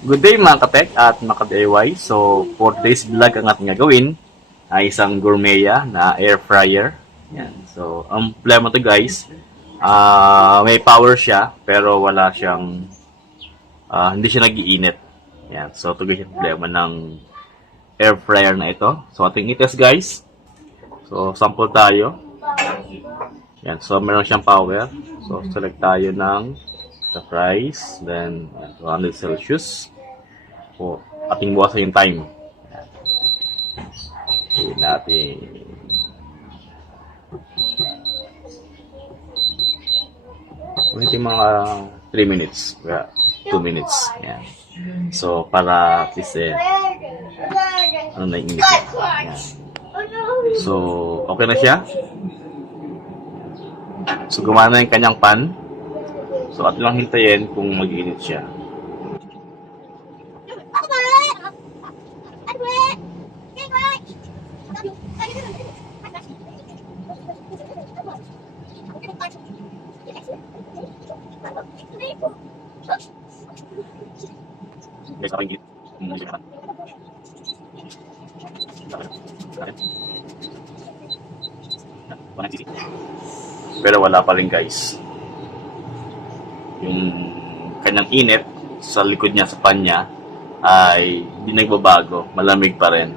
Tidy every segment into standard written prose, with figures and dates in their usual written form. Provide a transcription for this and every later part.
Good day mga katek at mga ka-DIY. So, for today's vlog ang ating gagawin ay isang gourmeya na air fryer. Yan. So, ang problema to guys, may power siya pero wala siyang, hindi siya nag-iinit. Yan. So, ito guys yung problema ng air fryer na ito. So, ating itest guys. So, sample tayo. Yan. So, meron siyang power. So, select tayo ng the price, then 200 Celsius. So, ating buwasan yung time. Ayan natin. Ulit yung mga 3 minutes. 2 minutes. Ayan. So, para at least ano na yung init. Ayan. So, okay na siya. So, gumana yung kanyang pan. So, at lang hintayin kung mag-init siya. Guys, ako yung init. Pero wala pa rin guys. Yung kanyang init sa likod niya, sa pan niya, ay hindi nagbabago, malamig pa rin.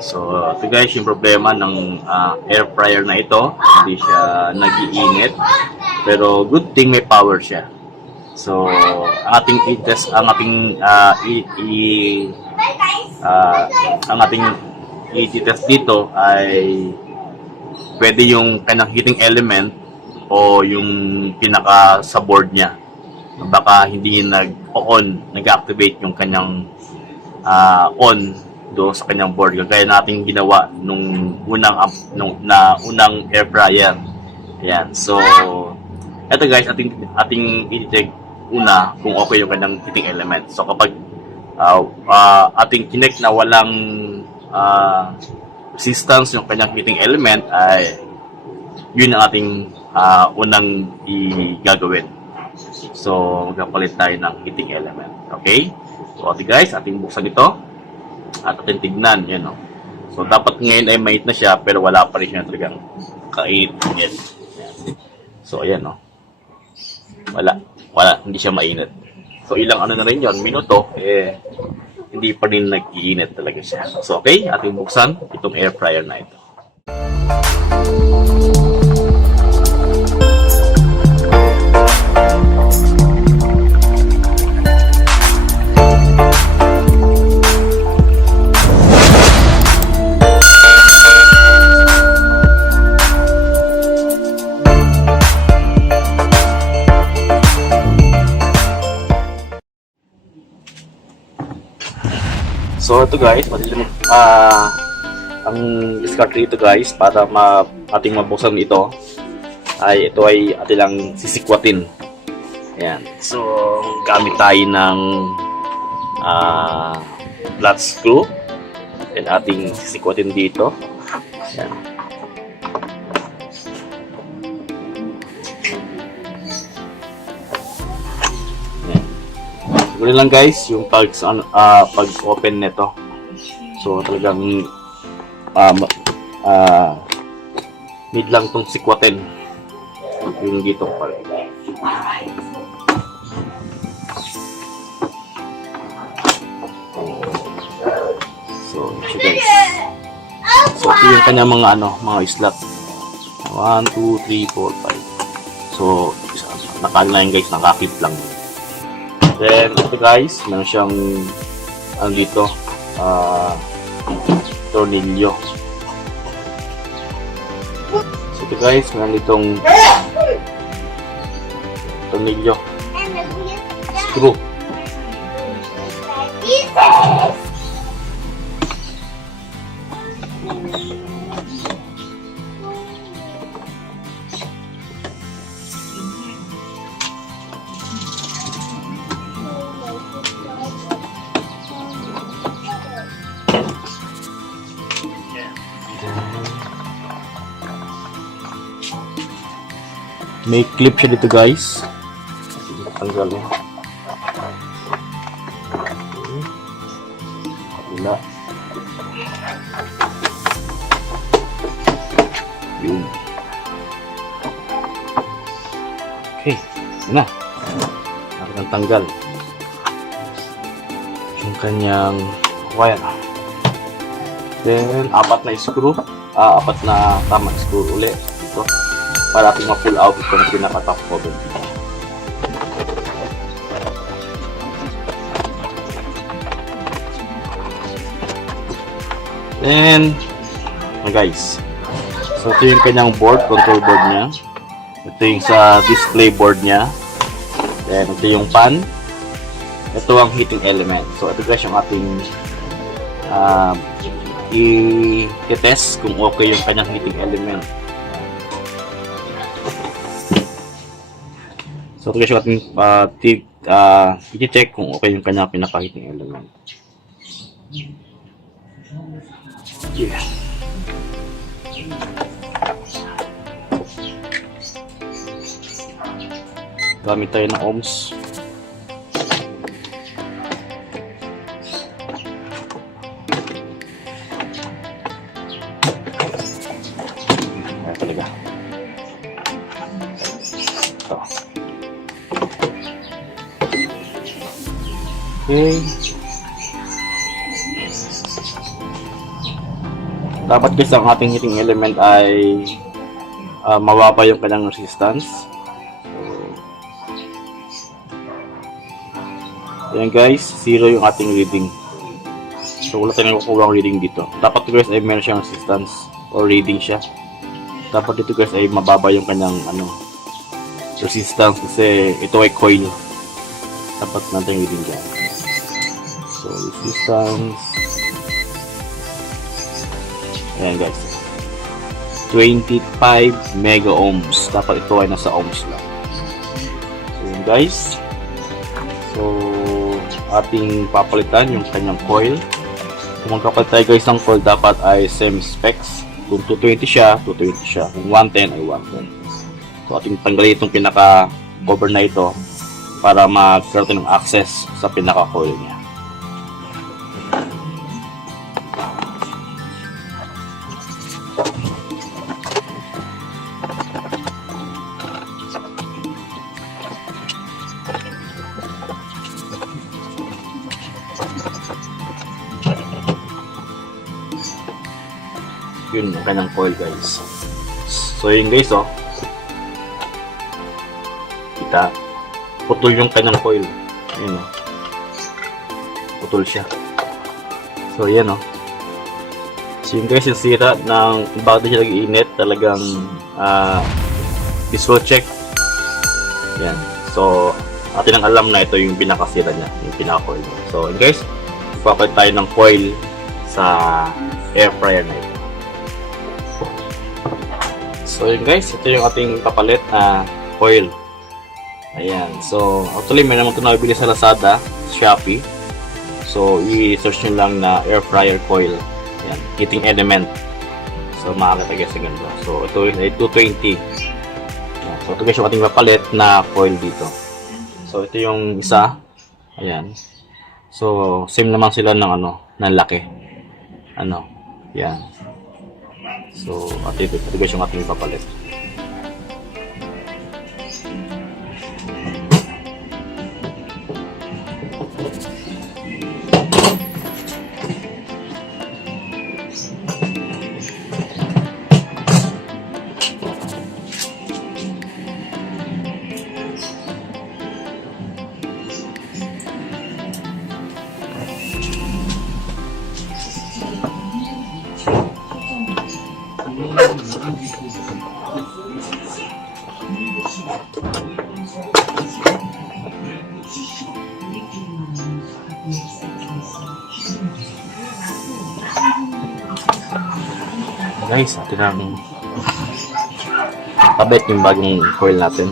So, ito guys, yung problema ng air fryer na ito, hindi siya nag-iinit, pero good thing may power siya. So, ang ating i-test, ang ating i-test dito ay pwede yung kanyang heating element o yung pinaka sa board niya. Baka hindi nag-on, nag-activate yung kanyang on do sa kanyang board. Kaya nating ginawa nung unang air fryer. Ayan. So, eto guys, ating i-check una kung okay yung kanyang heating element. So, kapag ating connect na walang resistance yung kanyang heating element, ay yun ang ating unang gagawin. So, magpapalit tayo ng heating element. Okay? So, okay guys, ating buksan ito at ating tignan. Yan, no? So, dapat ngayon ay mainit na siya pero wala pa rin siya talagang kainit. Yan. So, ayan, no? Wala, hindi siya mainit. So, ilang ano na rin yun, minuto, hindi pa rin nag-iinit talaga siya. So, okay, ating buksan itong air fryer na ito. So ito guys, ang discard dito guys para ating mabuksan ito ay ating lang sisikwatin. Ayan. So gamit tayo ng flat screw and ating sisikwatin dito. Ayan. Ganun lang guys yung pag-open nito. So talagang need lang tong sikwatin yung dito pa. So guys. So ito yung kanya mga slot. 1, 2, 3, 4, 5. So nakala guys, nakakip lang. Then, ito guys, meron siyang dito, tornilyo. So, ito guys, meron ditong tornilyo. Screw. May clip siya dito guys. Tanggalin. Yun na. Akin ang tanggal. Yung kanyang wire. Then, apat na screw. Apat na tamang screw uli. Ito. Para ating ma-pull out ito ng pinaka-top cover dito. Then, guys. So, ito yung kanyang board, control board niya. Ito yung sa display board niya. Then, ito yung fan. Ito ang heating element. So, ito guys yung ating i-test kung okay yung kanyang heating element. So, ito guys yung ating i-check kung okay yung kanyang pinaka-heating element. Yeah. Gamit tayo ng ohms. Ayan talaga. Ito. Okay. Dapat guys ang ating heating element ay mababa yung kanyang resistance. Ayan guys, 0 yung ating reading. So wala tayong nakukuha ang reading dito. Dapat guys ay meron siyang resistance or reading siya. Dapat dito guys ay mababa yung kanyang resistance kasi ito ay coil. Dapat natin reading dyan. So resistance. Ayan guys. 25 mega ohms. Dapat ito ay nasa ohms lang. So yun guys. So ating papalitan yung kanyang coil. Kung magkapalit tayo guys ng coil, dapat ay same specs. Kung 220 siya, 220 siya. Kung 110 ay 110. So ating tanggalin itong pinaka cover na ito para magkaroon ng access sa pinaka coil niya. Yun yung kanyang coil guys. So yun guys kita putol yung kanyang coil. Yun putol siya. So yan so yun guys yung sira ng bakit siya nag-iinit. Talagang visual check. Yan. So atin ang alam na ito yung pinakasira niya, yung pinaka-coil niya. So yun guys, ipapalit tayo ng coil sa air fryer na ito. So yun guys, ito yung ating kapalit na coil. Ayan. So actually may naman ito nabili sa Lazada, Shopee. So i-search nyo lang na air fryer coil. Ayan, heating element. So makakita guys yung ganda. So ito ay 220. Ayan. So ito guys yung ating kapalit na coil dito. So ito yung isa. Ayan. So same naman sila ng ng laki. Yan. So, ito guys yung ating ipapalit. Guys, atin ang kabit yung bagong coil natin.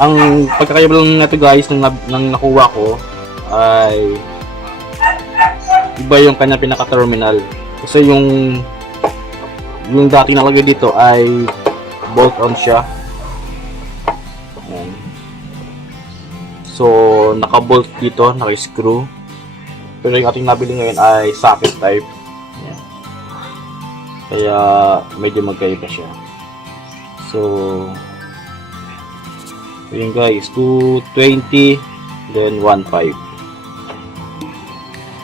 Ang pagkakaiba lang na ito guys nang nakuha ko ay iba yung kanya pinaka-terminal. Kasi yung dating nalagay dito ay bolt on siya. Ayan. So, naka-bolt dito, naka-screw. Pero yung ating nabili ngayon ay socket type. Yan. Kaya medyo magkaiba siya. So, yun guys, 220 then 1.5.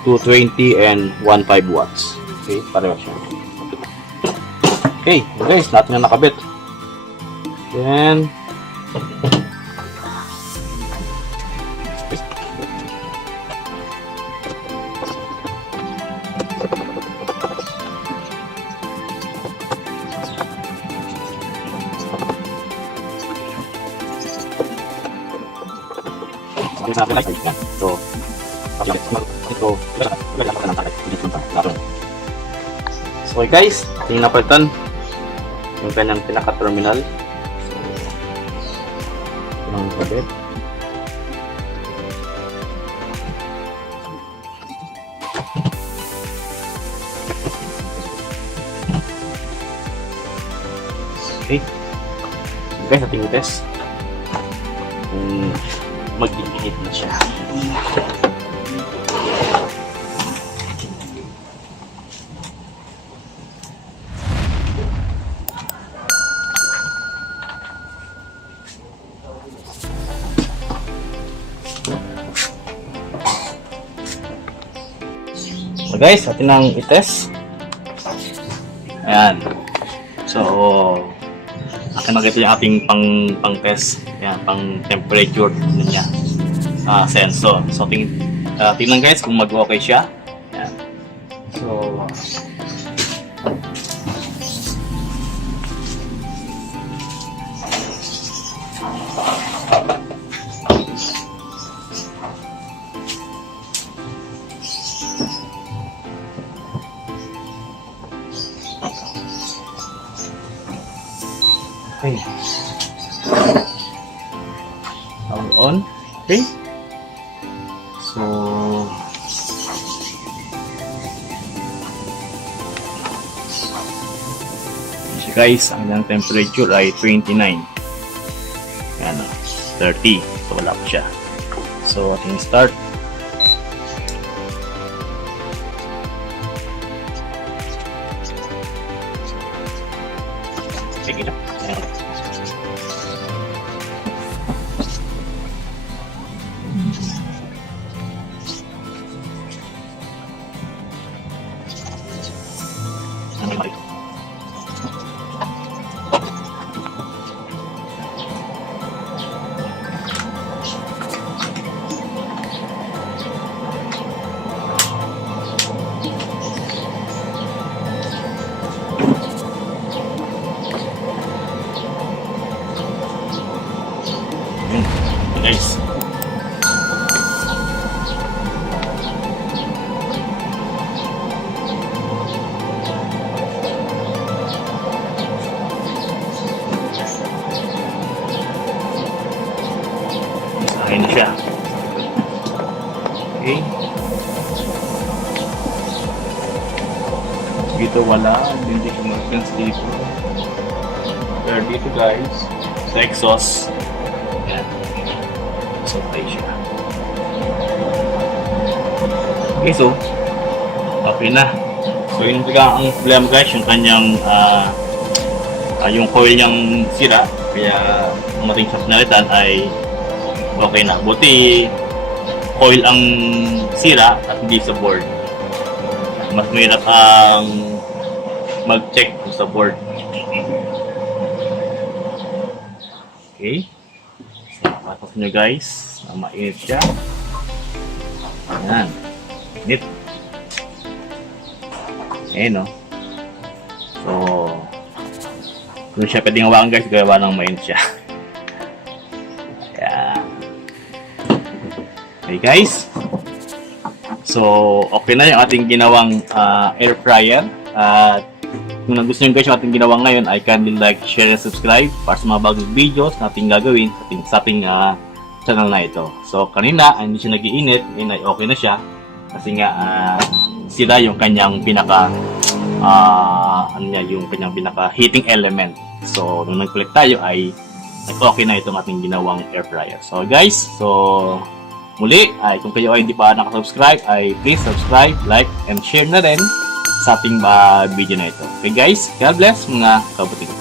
220 and 1.5 watts. Okay, pareho siya. Okay, guys, natin na nakabit. Then, sa akin ay yan. So, okay guys, tingnan na palitan yung kanyang pinaka-terminal. So, ito lang yung kabit. Okay. Guys, ating test. Mag-init na siya. So guys, atin nang i-test. Ayan. So, akin makita yung ating pang-test. Ayan, pang-temperature niya. Sensor. So, tingnan guys kung mag-okay siya. Ayan. So, okay. Power on. Okay. So, guys, ang temperature ay 29. Yan, 30. So, wala pa siya. So, ating start. Sige na. Ayan. Guys, akin na siya. Okay. Dito wala, hindi ko mag-sense dito. Pero dito guys, sa exhaust. Yan. Supply siya. Okay, so okay na. So yun talaga ang problema guys, yung kanyang yung coil niyang sira, kaya umating sa pinalitan ay okay na. Buti coil ang sira at hindi sa board. Mas mahirap ang mag-check sa board. Okay. Tapos nyo guys, mainit siya. Ayan. Init. Ayan o. So, kung siya pwedeng hawakan guys, gawa ng mainit siya. Ayan. Okay guys. So, okay na yung ating ginawang air fryer. At kung gusto nyo guys yung ating ginawa ngayon, ay kindly like, share, and subscribe para sa mga bagong videos na ating gagawin sa ating channel na ito. So kanina, hindi siya nag-iinit, ay okay na siya kasi nga sila yung kanyang pinaka yung kanyang pinaka heating element. So nung nag-collect tayo ay okay na itong ating ginawang air fryer. So guys, muli, kung kayo ay hindi pa nakasubscribe, ay please subscribe, like, and share na rin sa ating video na ito. Okay guys, God bless mga kabuting.